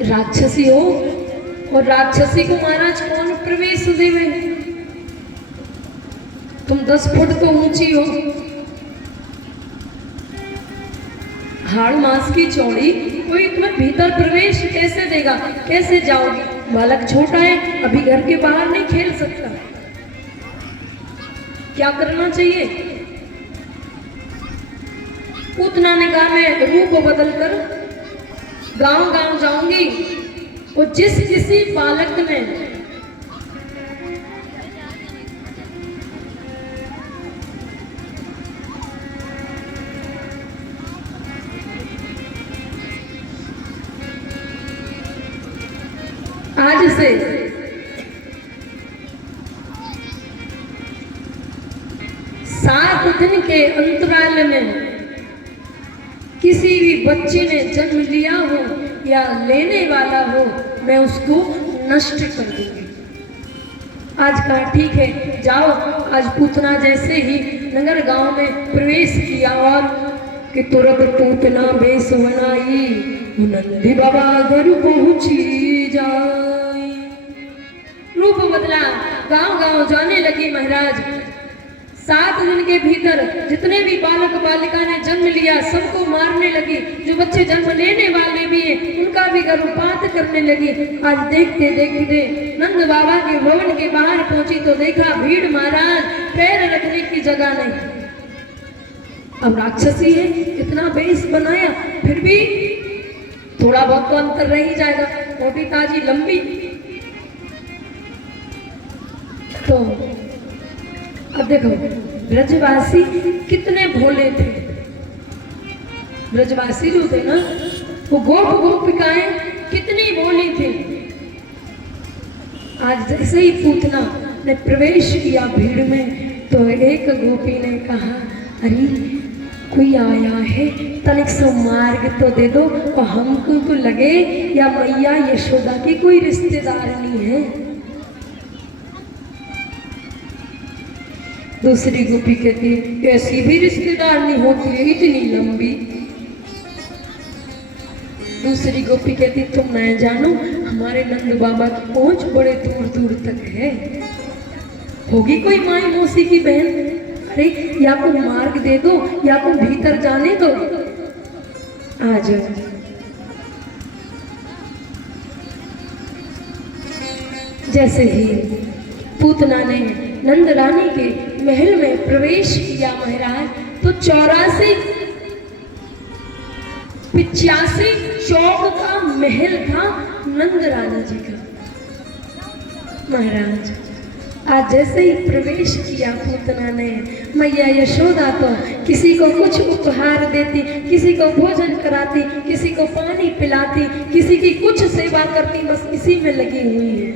राक्षसी हो, और राक्षसी को महाराज कौन प्रवेश देवे? तुम 10 फुट तो ऊंची हो, हाड़ मास की चौड़ी, कोई तुम्हें भीतर प्रवेश कैसे देगा? कैसे जाओगी? बालक छोटा है, अभी घर के बाहर नहीं खेल सकता। क्या करना चाहिए? पूतना ने कहा मैं रूप बदलकर गांव गांव जाऊंगी, और जिस किसी बालक ने आज से 7 दिन के अंतराल में किसी भी बच्चे ने जन्म लिया हो या लेने वाला हो, मैं उसको नष्ट कर दूंगी। आज कहा ठीक है जाओ। आज पूतना जैसे ही नगर गांव में प्रवेश किया और कि तुरंत पूतना बेस बनाई, नंदी बाबा घर पहुंची जाई। रूप बदला, गांव गांव जाने लगी महाराज। 7 दिन के भीतर जितने भी बालक बालिका ने जन्म लिया सबको मारने लगी। जो बच्चे जन्म लेने वाले भी हैं उनका भी गर्भपात करने लगी। आज देखते देखते नंद बाबा के भवन के बाहर पहुंची तो देखा भीड़ महाराज, पैर रखने की जगह नहीं। अब राक्षसी है, इतना बेस बनाया, फिर भी थोड़ा बहुत तो अंतर रह ही जाएगा, मोटी ताजी लंबी। तो अब देखो ब्रजवासी कितने भोले थे। ब्रजवासी जो थे ना, वो गोप गोपिकाएं कितनी भोली थी। आज जैसे ही पूतना ने प्रवेश किया भीड़ में तो एक गोपी ने कहा, अरे कोई आया है, तनिक सो मार्ग तो दे दो। और हमको तो लगे या मैया यशोदा की कोई रिश्तेदार नहीं है। दूसरी गोपी कहती है ऐसी भी रिश्तेदार नहीं होती है, इतनी लंबी। दूसरी गोपी कहती तुम न जानो, हमारे नंद बाबा की पहुंच बड़े दूर दूर तक है, होगी कोई माई मौसी की बहन। अरे या को मार्ग दे दो या को भीतर जाने दो। आ जाओ। जैसे ही पूतना ने नंद रानी के महल में प्रवेश किया महाराज, तो 85 चौक का महल था नंद रानी जी का। महाराज आज जैसे ही प्रवेश किया पूतना ने, मैया यशोदा तो किसी को कुछ उपहार देती, किसी को भोजन कराती, किसी को पानी पिलाती, किसी की कुछ सेवा करती, बस इसी में लगी हुई है।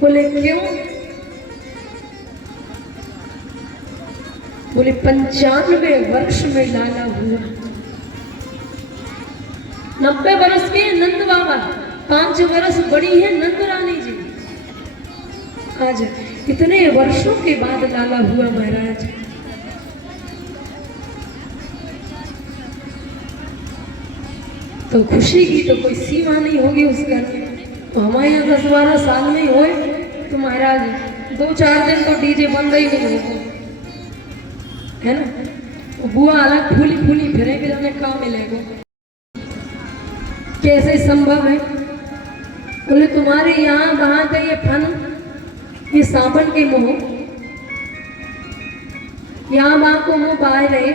बोले क्यों? बोले 95 वर्ष में लाला हुआ। 90 वर्ष के नंद बाबा, 5 वर्ष बड़ी है नंद रानी जी। आज इतने वर्षों के बाद लाला हुआ महाराज। तो खुशी की तो कोई सीमा नहीं होगी उस घर में। तो हमारे यहाँ 10-12 साल में होए तो महाराज 2-4 दिन तो डीजे बंद ही नहीं होगा, है ना। बुआ अलग फूली फूली फिरेंगे, जाने कहाँ मिलेगा। कैसे संभव है? बोले तुम्हारे यहाँ कहाँ थे ये फन, ये साबन के मुंह, यहाँ माँ को मुंह पाए रहे,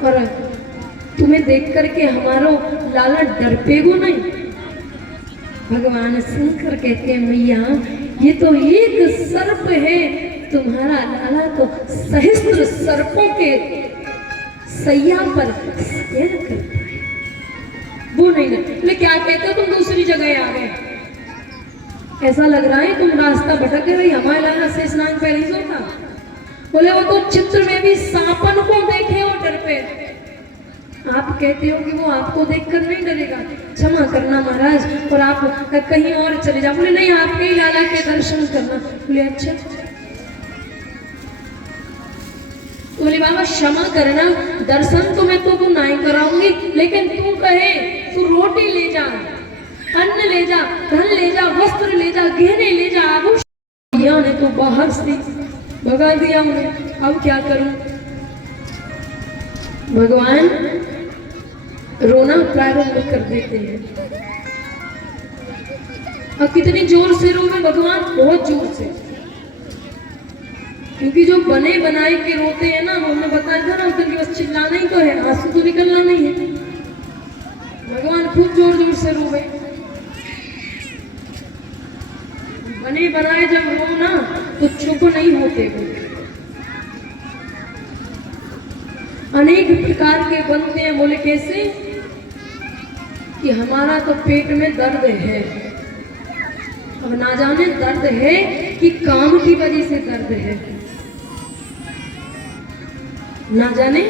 और तुम्हें देख करके हमारो लाला डर पेगो नहीं। भगवान शंकर कहते हैं मैया ये तो एक सर्प है, तुम्हारा लाला तो सहस्त्र सर्पों के सैया पर सैर करता है। वो नहीं ना, क्या कहते हो तुम दूसरी जगह आ गए, ऐसा लग रहा है तुम रास्ता भटक गए। हमारे लाला से स्नान पहले ही होता। बोले वो तो चित्र में भी सांपन को देखे वो डर पे, आप कहते हो कि वो आपको देखकर नहीं डरेगा। क्षमा करना महाराज, और आप कहीं और चले जाओ। बोले नहीं, आपके ही लाला के दर्शन करना। बोले अच्छा। बोले बाबा क्षमा करना, दर्शन तो मैं तो नहीं कराऊंगी, लेकिन तू कहे तू रोटी ले जा, अन्न ले जा, धन ले जा, वस्त्र ले जा, गहने ले जा, आभूषण। मैया ने तो बाहर से भगा दिया उन्हें, अब क्या करूं? भगवान रोना प्रारंभ कर देते हैं। अब कितनी जोर से रोवे भगवान? बहुत जोर से, क्योंकि जो बने बनाए के रोते हैं ना, वो मैं बताया था ना उस दिन, बस चिल्लाना ही तो है, आंसू तो निकलना नहीं है। भगवान खूब जोर जोर से रोवे। बने बनाए जब रो ना तो चुप नहीं होते वो। अनेक प्रकार के बनते हैं। बोले कैसे? कि हमारा तो पेट में दर्द है, अब ना जाने दर्द है कि काम की वजह से दर्द है, ना जाने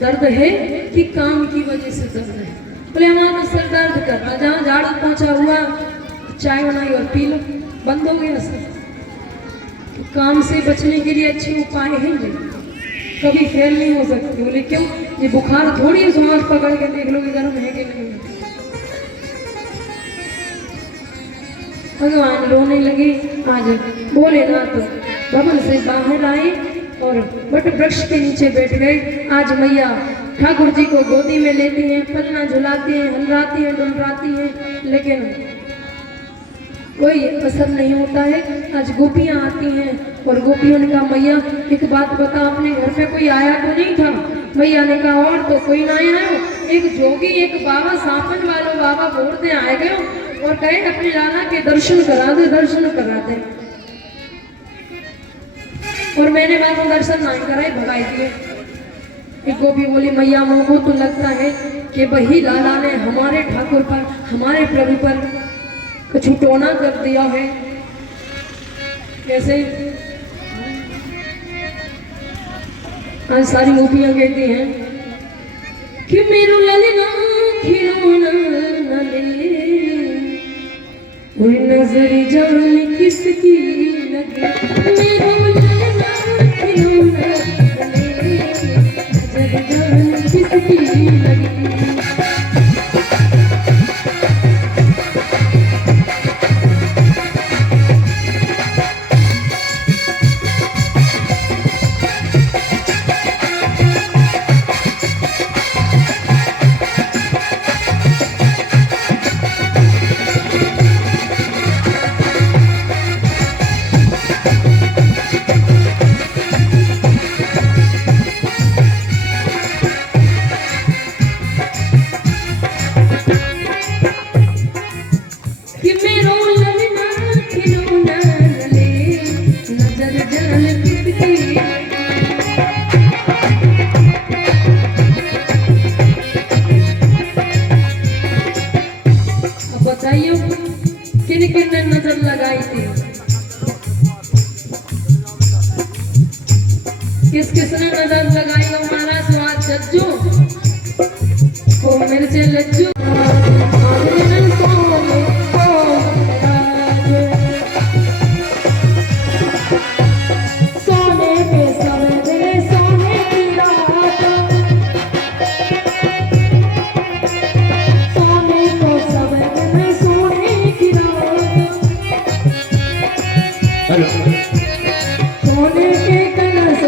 दर्द है कि काम की वजह से दर्द है। बोले हमारा सर दर्द कर रहा, जहाँ झाड़ू पहुंचा हुआ चाय बनाई और पी लो, बंद हो गया सर। तो काम से बचने के लिए अच्छे उपाय हैं जी, कभी फेल नहीं हो सकते। बोले क्यों? ये बुखार थोड़ी सांस पकड़ के देख लो कि गर्म है कि नहीं। भगवान रोने लगे। आज भोलेनाथ भवन से बाहर आए और बट वृक्ष के नीचे बैठ गए। आज मैया ठाकुर जी को गोदी में लेती हैं, पन्ना झुलाती हैं, हलराती हैं, डुलराती हैं, लेकिन कोई असर नहीं होता है। आज गोपियां आती हैं और गोपियों ने कहा मैया एक बात बता, अपने घर में कोई आया तो नहीं था? मैया ने कहा और तो कोई ना आया, एक जोगी एक बाबा सापन वालों बाबा बोलते आए गए और कहे अपने लाला के दर्शन करा दे, दर्शन करा दे। और मैंने बाबा दर्शन नहीं कराए, भगाई दिए। एक गोपी बोली मैया मोको तो लगता है कि वही लाला ने हमारे ठाकुर पर, हमारे प्रभु पर कुछ टोना कर दिया है। कैसे? आज सारी गोपियां कहती हैं कि मेरो ललना खिलौना न ले, कोई नजर जान किसकी लगे, मेरो ललना खिलौना न ले, नजर जान किसकी लगे। किन नजर लगाई थी? किस किसने नजर लगाई? हमारा स्वाद जज्जू ओ मेरे से लज्जू सोने के कलश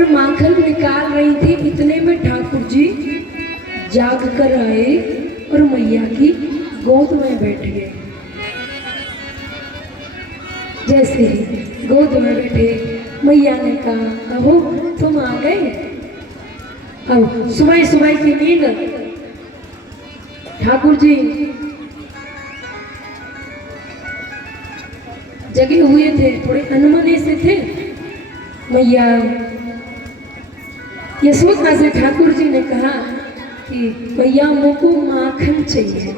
और माखन निकाल रही थी, इतने में ठाकुर जी जाग कर आए और मैया की गोद में बैठ गए। जैसे ही गोद में बैठे, मैया ने कहा, अहो तुम आ गए। अब सुबह सुबह की नींद, ठाकुर जी जगे हुए थे, थोड़े अनमने से थे। मैया यशोदा से ठाकुर जी ने कहा कि भैया मुझको माखन चाहिए।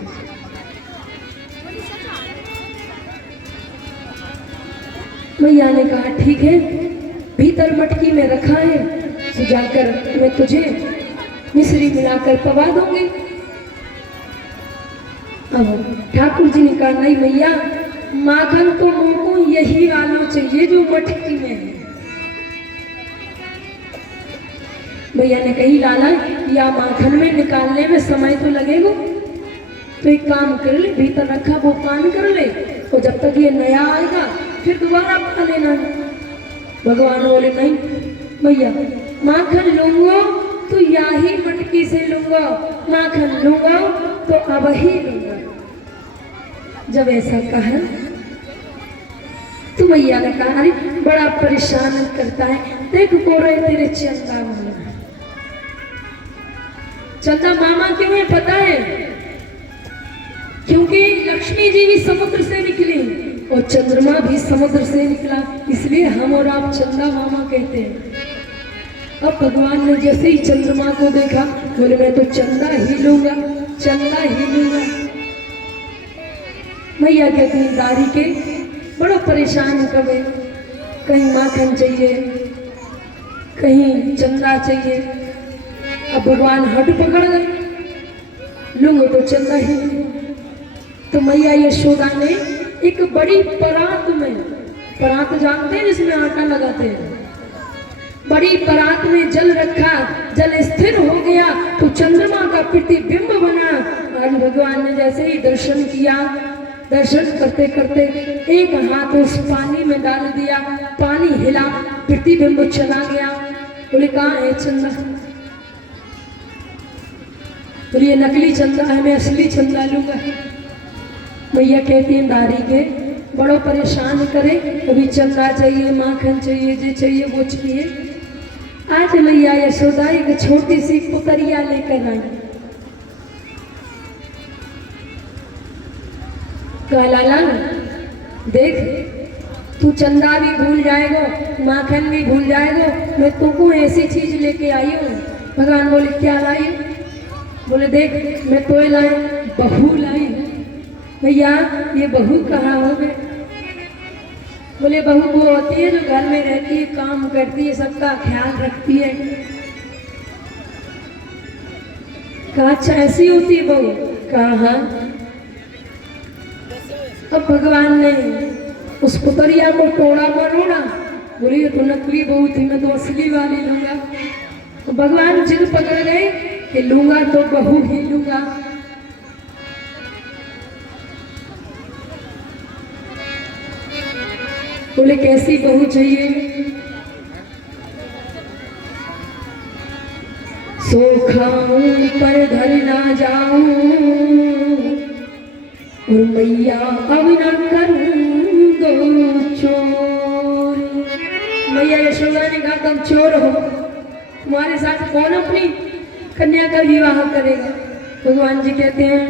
मैया ने कहा ठीक है, भीतर मटकी में रखा है, सुजाकर मैं तुझे मिश्री मिलाकर पवा दूंगी। अब ठाकुर जी ने कहा नहीं मैया, माखन तो मुझको यही वाला चाहिए जो मटकी में है। भैया ने कही लाला, या माखन में निकालने में समय तो लगेगा, तो एक काम कर ले, भीतर रखा वो पान कर ले, और जब तक ये नया आएगा फिर दोबारा पा लेना। भगवान बोले नहीं भैया, माखन लूंगा तो यही मटकी से लूंगा, माखन लूंगा तो अब ही लूंगा। जब ऐसा कहा तो मैया ने कहा अरे बड़ा परेशान करता है, देख को रहे तेरे चंदा मामा। चंदा मामा क्यों है पता है? क्योंकि लक्ष्मी जी भी समुद्र से निकली और चंद्रमा भी समुद्र से निकला, इसलिए हम और आप चंदा मामा कहते हैं। अब भगवान ने जैसे ही चंद्रमा को देखा, बोले मैं तो चंदा ही लूंगा, चंदा ही लूंगा। मैया कहती हैं दारी के बड़ा परेशान कर गए, कहीं माखन चाहिए, कहीं चंदा चाहिए। अब भगवान हट पकड़ गए, लूंगा तो चंदा ही लूंगा। तो मैया यशोदा ने एक बड़ी परात में, परात जानते हैं जिसमें आटा लगाते हैं, बड़ी परात में जल रखा, जल स्थिर हो गया तो चंद्रमा का प्रतिबिंब बना। और भगवान ने जैसे ही दर्शन किया, दर्शन करते करते एक हाथ उस पानी में डाल दिया, पानी हिला, प्रतिबिंब चला गया। बोले कहाँ है चंदा? बोले ये नकली चंदा है, मैं असली चंदा लूंगा। मैया कहती है दारी के बड़ो परेशान करे, कभी चंदा चाहिए, माखन चाहिए, जो चाहिए वो चाहिए। आज मैया यशोदा एक छोटी सी पुतरिया लेकर आई। कहा लाला देख, तू चंदा भी भूल जाएगा, माखन भी भूल जाएगा, मैं तुमको ऐसी चीज लेके आई हूँ। भगवान बोले क्या लाई? बोले देख मैं तो लाई, बहू लाई। भैया ये बहू कहाँ हो गए? बोले बहू वो होती है जो घर में रहती है, काम करती है, सबका ख्याल रखती है। कहा अच्छा ऐसी होती है बहू? कहा हाँ। अब भगवान ने उस पुतरिया को तोड़ा मरोड़ा, बोले ये तो नकली बहू थी, मैं तो असली वाली लूंगा। तो भगवान जिद पकड़ गए कि लूंगा तो बहू ही लूंगा। बोले कैसी बहू चाहिए? सो खाऊं पर घर ना जाऊं और मैया अब न करूं दो चोर। मैया यशोदा ने कहा तुम चोर हो, तुम्हारे साथ कौन अपनी कन्या का विवाह करेगा? भगवान जी कहते हैं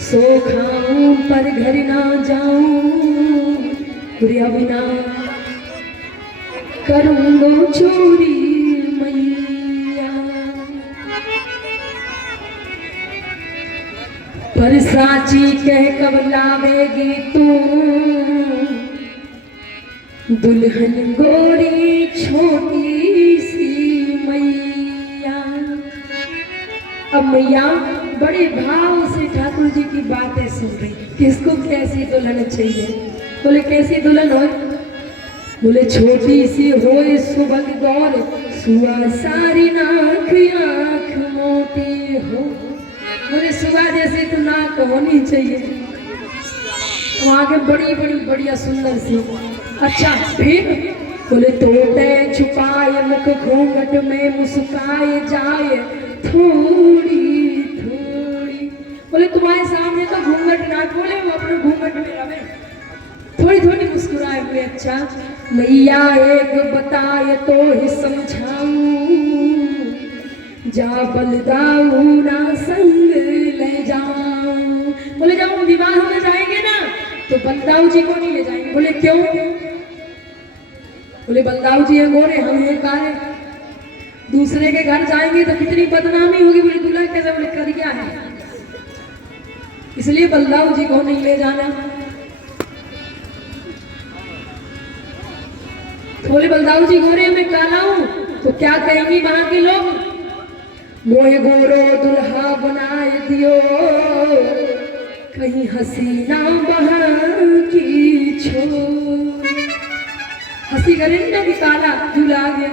सो खाऊं पर घर ना जाऊं अब ना करूंगा चोरी मैया। पर साची कह कब लावेगी तू दुल्हन गोरी छोटी सी मैया। अब मैया बड़े भाव से ठाकुर जी की बातें सुन रही, किसको कैसी दुल्हन चाहिए? बोले कैसी दुल्हन हो? बोले छोटी सी होए सुबह गौर, सुआ सारी नाक आँख मोटी हो। बोले सुबह जैसी तो नाक होनी चाहिए, वहाँ के बड़ी बड़ी बढ़िया सुंदर सी। अच्छा फिर बोले तोते छुपाए मुख घूंघट में मुस्काए जाए थोड़ी थोड़ी। बोले तुम्हारे सामने तो घूंघट ना खोले, वो अपने घूंघट में रहे, थोड़ी थोड़ी मुस्कुराए हुए। अच्छा मैया एक बताए तो ही समझाऊं, जा बलदाऊ ना संग ले जाऊं। बोले जब हम विवाह में जाएंगे ना तो बलदाऊ जी को नहीं ले जाएंगे। बोले क्यों? बोले बलदाऊ जी है गोरे, हम हैं काले, दूसरे के घर जाएंगे तो कितनी बदनामी होगी। बोले दूल्हा कैसे? बोले कर क्या है, इसलिए बलदाऊ जी को नहीं ले जाना। बोले बलदाऊ जी गोरे में काला हूं तो क्या कहेंगी वहां के लोग? मोहे गोरो दुल्हा बनाए दियो, कहीं हसीना बहा की छो। हंसी करेंगे भी काला दूल्हा आ गया।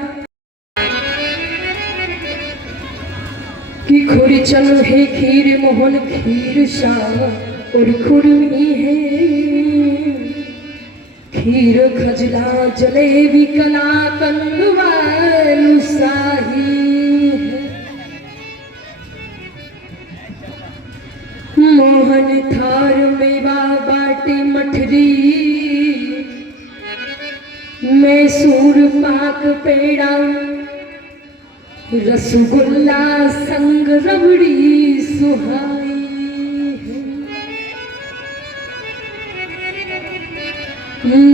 कि खुरी चल है खीर मोहन खीर शाह और खुरमी है, खीर खजला जलेबी कला कंगवालू शाही है। मोहन थार मेवा बाटी मठरी, मैसूर पाक पेड़ा रसगुल्ला संग रबड़ी सुहाई है।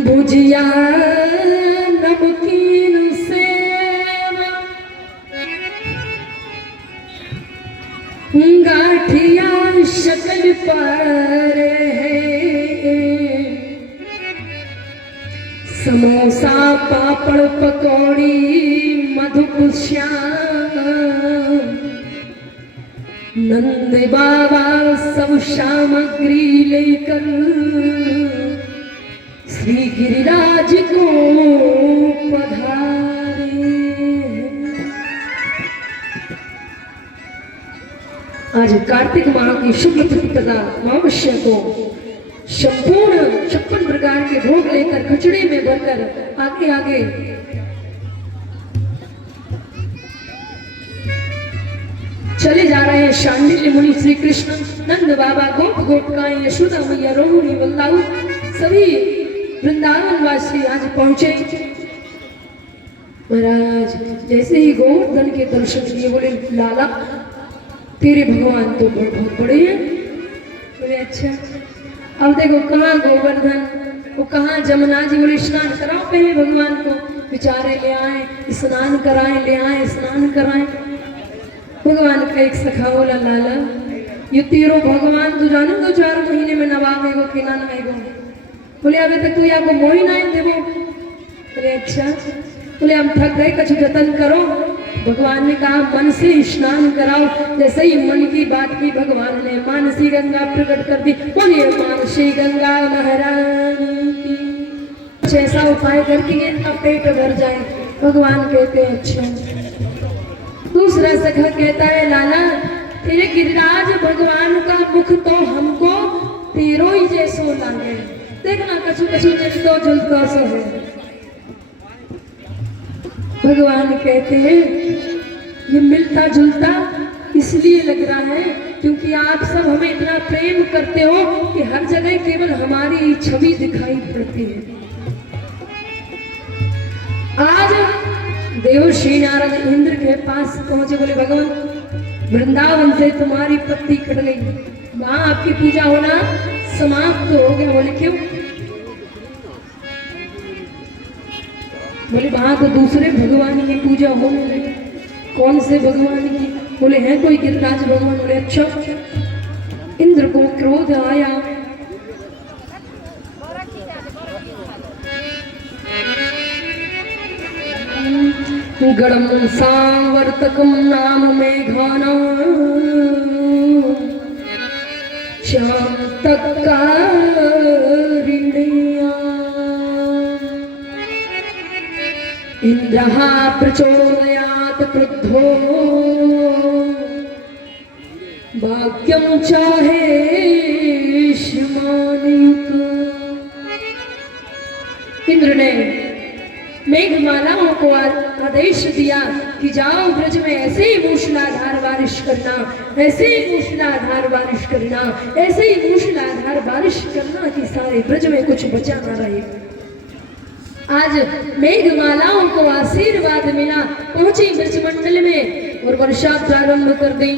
भुजिया नमकीन सेवा, गाठिया शक्ल पर है, समोसा पापड़ पकौड़ी मधुपुर श्याम। नंद बाबा सब सामग्री लेकर श्री गिरिराज को पधारे। आज कार्तिक माह की शुक्ल प्रतिपदा अमावस्या को संपूर्ण 56 प्रकार के भोग लेकर खिचड़ी में भरकर आगे आगे चले जा रहे हैं शांडिल्य मुनि, श्री कृष्ण, नंद बाबा, गोप गोपिकाएं, यशोदा मैया, रोहिणी, बलदाऊ, सभी वृंदावन वासी आज पहुंचे। महाराज जैसे ही गोवर्धन के दर्शन किए बोले लाला तेरे भगवान तो बहुत बड़े हैं। बोले अच्छा। अब देखो कहाँ गोवर्धन, वो कहाँ जमुना जी। बोले स्नान कराओ पहले भगवान को। बेचारे ले आए, स्नान कराए, ले आए स्नान कराए। भगवान का एक सखा बोला लाला ये तेरो भगवान तो जानो 2-4 महीने में नवावेगो कि ना नवाएगो। बोले अभी तक तू यहाँ को मोही ना देवो। बोले अच्छा। बोले हम थक गए, कुछ जतन करो। भगवान ने कहा मन से स्नान कराओ। जैसे ही मन की बात की भगवान ने मानसी गंगा प्रकट कर दी। बोलिए मानसी गंगा महारानी की। कुछ ऐसा उपाय करके इनका पेट भर जाए। भगवान कहते हैं अच्छा। दूसरा सखा कहता है लाला तेरे गिरिराज भगवान का मुख तो हमको तेरो ही जैसो लागे। देखना कछु कछु जलतो जलतो सो है। भगवान कहते हैं ये मिलता जुलता इसलिए लग रहा है क्योंकि आप सब हमें इतना प्रेम करते हो कि हर जगह केवल हमारी छवि दिखाई पड़ती है। आज देवर्षि नारद इंद्र के पास पहुंचे। बोले भगवान वृंदावन से तुम्हारी पत्ती कट गई, वहां आपकी पूजा होना समाप्त हो गया। बोले क्यों? बोले वहां तो दूसरे भगवान की पूजा हो गई। कौन से भगवान की? बोले हैं कोई गिरिराज भगवान। बोले अच्छा। इंद्र को क्रोध आया। गणम सांवर्तकम नाम मेघाना शांतकारिण्या इंद्रः प्रचोदयात् क्रुद्धो वाक्यं चाहे श्मानिक। इंद्र ने मेघमालाओं को आदेश दिया कि जाओ ब्रज में ऐसे ही मूसलाधार बारिश करना, ऐसे ही मूसलाधार बारिश करना, ऐसे ही मूसलाधार बारिश करना कि सारे ब्रज में कुछ बचा ना रहे। आज मेघमालाओं को आशीर्वाद मिला, पहुंची ब्रजमंडल में और वर्षा प्रारंभ कर दी।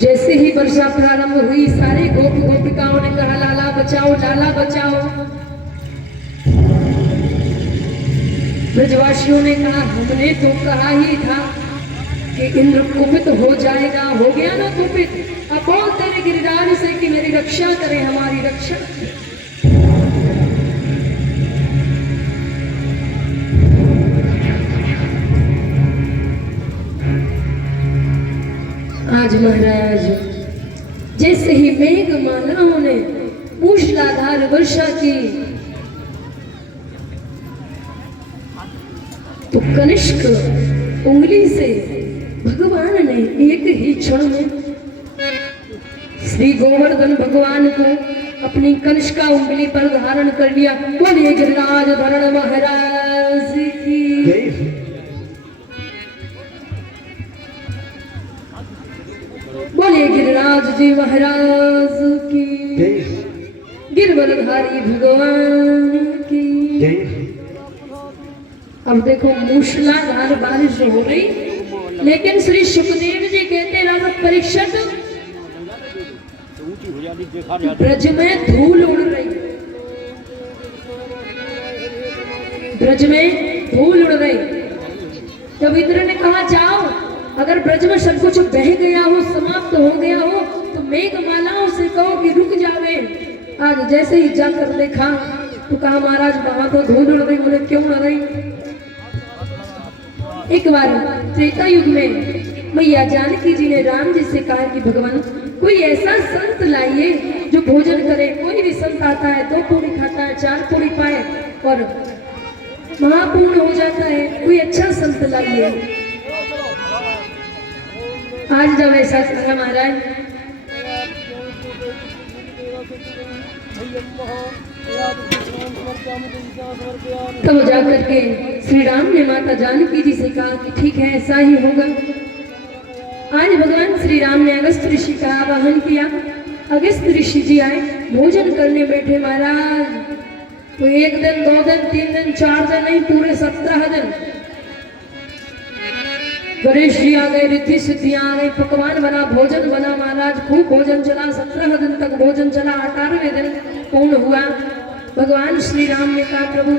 जैसे ही वर्षा प्रारंभ हुई, सारे गोप गोपिकाओं ने कहा लाला बचाओ, लाला बचाओ। ब्रजवासियों ने कहा हमने तो कहा ही था कि इंद्र कुपित हो जाएगा, हो गया ना कुपित, अब बोल तेरे गिरिराज से कि मेरी रक्षा करे, हमारी रक्षा। आज महाराज जैसे ही मेघमालाओं ने मूसलाधार वर्षा की तो कनिष्क उंगली से भगवान ने एक ही क्षण में श्री गोवर्धन भगवान को अपनी कनिष्का उंगली पर धारण कर लिया। बोलिए गिरिराज धरण महाराज की। बोलिए गिरिराज जी महाराज की। गिरवरधारी भगवान की। अब देखो मूसलाधार बारिश हो रही, लेकिन श्री सुखदेव जी कहते राजा परीक्षित ब्रज में धूल उड़ रही, ब्रज में धूल उड़ रही। तब इंद्र ने कहा जाओ, अगर ब्रज में सब कुछ बह गया हो, समाप्त हो गया हो, तो मेघमालाओं से कहो कि रुक जावे। आज जैसे ही जाकर देखा तो कहा महाराज वहां तो धूल उड़ रही। बोले क्यों उड़ रही? एक बार त्रेता युग में मैया जानकी जी ने राम जी से कहा कि भगवान कोई ऐसा संत लाइए जो भोजन करे। कोई भी संत आता है 2 पूरी खाता है, 4 पूरी पाए और महापूर्ण हो जाता है, कोई अच्छा संत लाइए। आज जब ऐसा कहा महाराज, तब जाकर के श्री राम ने माता जानकी जी से कहा कि ठीक है ऐसा ही होगा। आज भगवान श्री राम ने अगस्त ऋषि का आवाहन किया। अगस्त ऋषि जी आए, भोजन करने बैठे महाराज। तो 1 दिन 2 दिन 3 दिन 4 दिन नहीं, पूरे 17 दिन। गणेश जी आ गए, रिद्धि सिद्धि आ गई, पकवान बना, भोजन बना महाराज। खूब भोजन चला, 17 दिन तक भोजन चला। 18वें दिन पूर्ण हुआ। भगवान श्री राम ने कहा प्रभु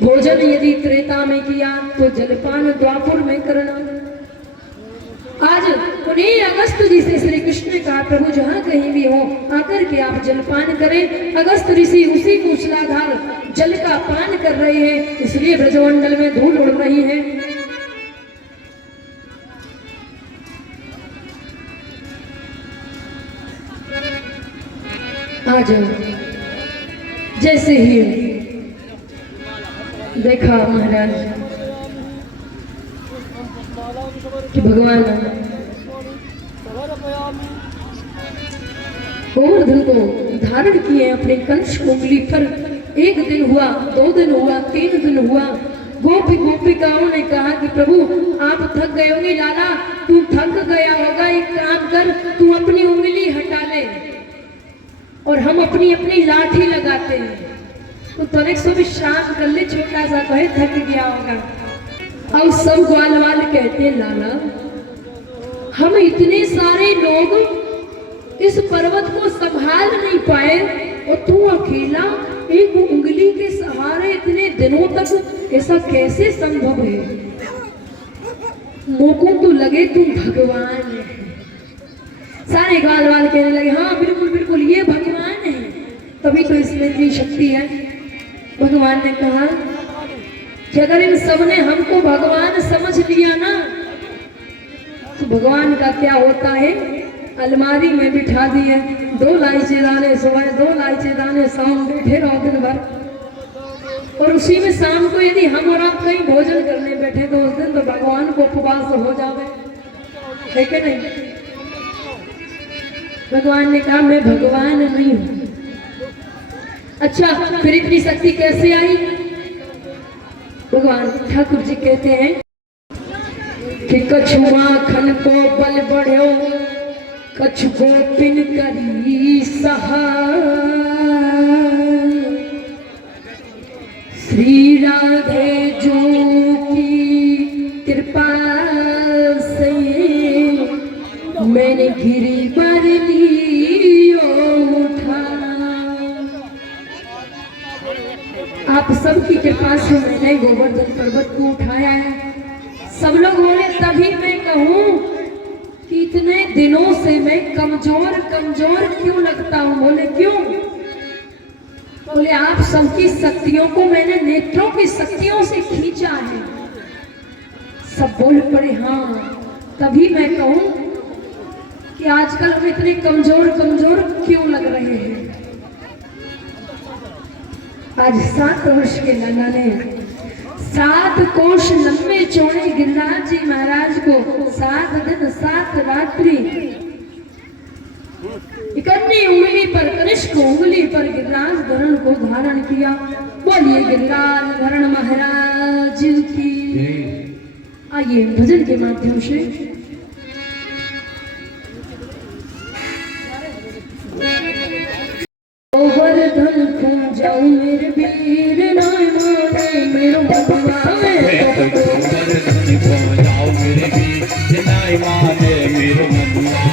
भोजन यदि त्रेता में किया तो जलपान द्वापर में करना। आज उन्हें अगस्त जी से श्री कृष्ण ने कहा प्रभु जहाँ कहीं भी हो आकर के आप जलपान करें। अगस्त ऋषि उसी मूसलाधार जल का पान कर रहे हैं, इसलिए ब्रजमंडल में धूल उड़ रही है। आज जैसे ही देखा महाराज कि भगवान गोवर्धन को धारण किए अपने कंठ उंगली पर। 1 दिन हुआ, 2 दिन हुआ, 3 दिन हुआ। गोपिकाओं ने कहा कि प्रभु आप थक गए होंगे, लाला तू थक गया होगा, एक काम कर तू अपनी उंगली हटा ले और हम अपनी अपनी लाठी लगाते हैं। तो तनिक सो विश्राम कर ले, छोटा सा कहे थक गया होगा। अब सब ग्वाल वाल कहते हैं लाला हम इतने सारे लोग इस पर्वत को संभाल नहीं पाए और तू अकेला एक उंगली के सहारे इतने दिनों तक, ऐसा कैसे संभव है? मोको तो लगे तू भगवान है। सारे ग्वाल वाल कहने लगे हाँ बिल्कुल बिल्कुल ये भगवान है, तभी तो इसमें इतनी शक्ति है। भगवान ने कहा कि अगर इन सब ने हमको भगवान समझ लिया ना तो भगवान का क्या होता है, अलमारी में बिठा दिए 2 इलायची दाने सुबह 2 इलायची दाने शाम, बैठे रहो दिन भर। और उसी में शाम को यदि हम और आप कहीं भोजन करने बैठे तो उस दिन तो भगवान को उपवास हो जावे, है कि नहीं? भगवान ने कहा मैं भगवान नहीं हूं। अच्छा फिर इतनी शक्ति कैसे आई? भगवान ठाकुर जी कहते हैं कि कछु माखन को बल बढ़ो, कछु गोपिन करी सहाय। श्री राधे जो की कृपा से मैंने गिरी पर लियो उठा। आप सबकी कृपा से मैंने गोवर्धन पर्वत को उठाया है। सब लोग बोले तभी मैं कहूं कि इतने दिनों से मैं कमजोर कमजोर क्यों लगता हूं। बोले क्यों? बोले आप सबकी शक्तियों को मैंने नेत्रों की शक्तियों से खींचा है। सब बोल पड़े हाँ। तभी मैं कहूं कि आजकल हम इतने कमजोर कमजोर क्यों लग रहे हैं। आज 7 वर्ष के लाला ने 7 कोष लंबे चौड़े गिरिराज जी महाराज को 7 दिन 7 रात्रि इकन्नी उंगली पर कनिष्क उंगली पर गिरिराज धरण को धारण किया। बोलिए गिरिराज धरण महाराज की। आइए भजन के माध्यम से गोवर्धन को जाऊं मेरे वीर नाय मारे मेरो बलवा में। गोवर्धन को जाऊं मेरे वीर नाय मारे मेरो बलवा।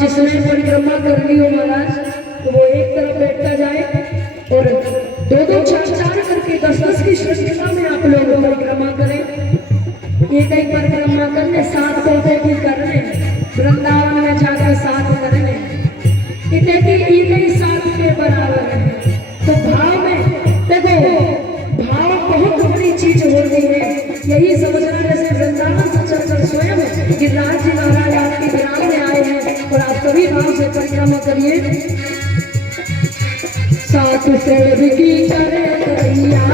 जिसने परिक्रमा करनी हो महाराज तो वो एक तरफ बैठता जाए और 2-2 4-4 करके 10-10 की श्रृंखला में आप लोग परिक्रमा करें। एक एक परिक्रमा करने 7 पौधे की करने वृंदावन में जाकर 7 करने एक 7 के बराबर है। तो भाव में देखो भाव बहुत बड़ी चीज हो रही है। यही समझना जैसे वृंदावन से चलकर स्वयं गिरिराज जी महाराज आपके ग्राम में आए हैं और आप सभी भाव से परिक्रमा करिए। 7 सेड़ की करे करैया,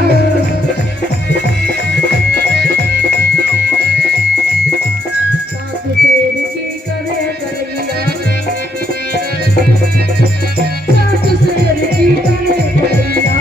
7 सेड़ की करे करैया, 7 सेड़ की करे करैया।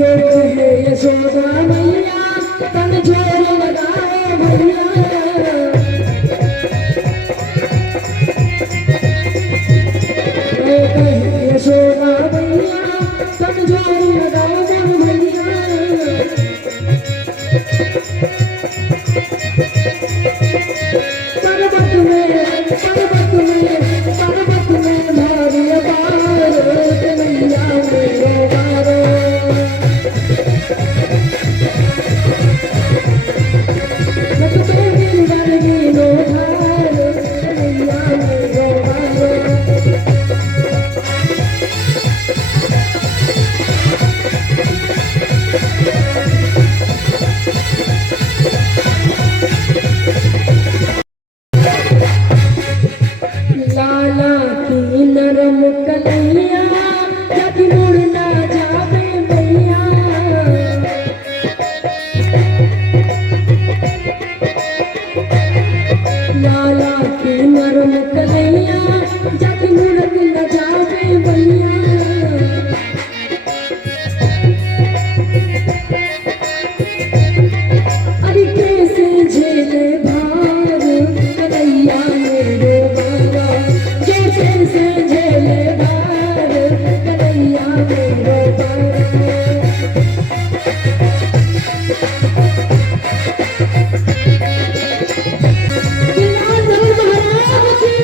यो कहे यशोदा मैया तन जोर लगाओ भैया। यो कहे यशोदा मैया तन जोर लगाओ भैया। पर्वत में भारी अपार कन्हैया मेरो बारो। मैं तो गिरधर गिनो धार कन्हैया मेरो बारो। लाला की नरम कन्हैया जग मुड़ ना जावे मैया। लाला की नरम कन्हैया जग मुड़ ना जावे मैया। अरे कैसे झेले भार कन्हैया मेरो बाबा। कैसे झेले भार कन्हैया मेरो बाबा। बिलावल महाराज की।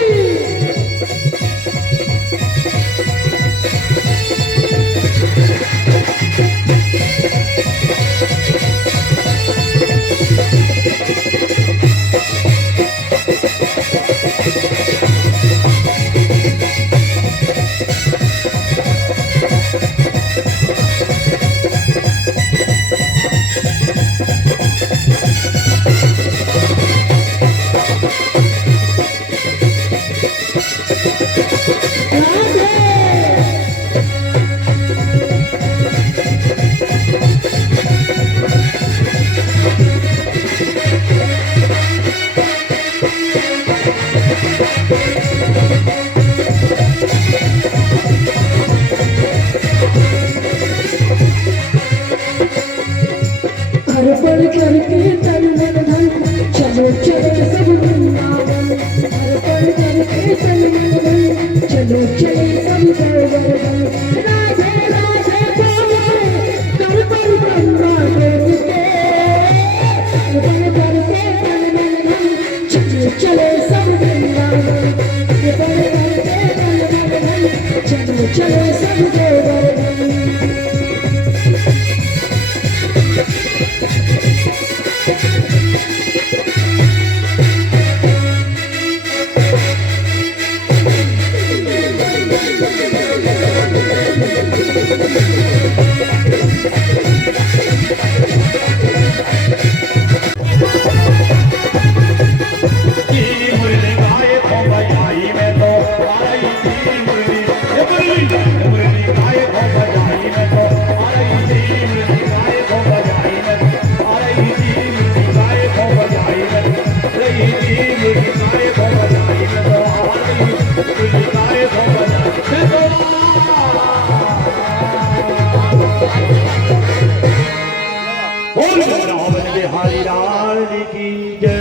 हर पल करके तन मन धन चलो चले सब वृंदावन। हर पल करके तन मन धन चलो चले सब सर्वधन। राधे राधे बोले कर पर गंगा देव के। हर पल करके तन मन धन चलो चले सब वृंदावन। हर पल करके तन मन धन चलो चले सब सर्वधन। बिहारी लाल की जय।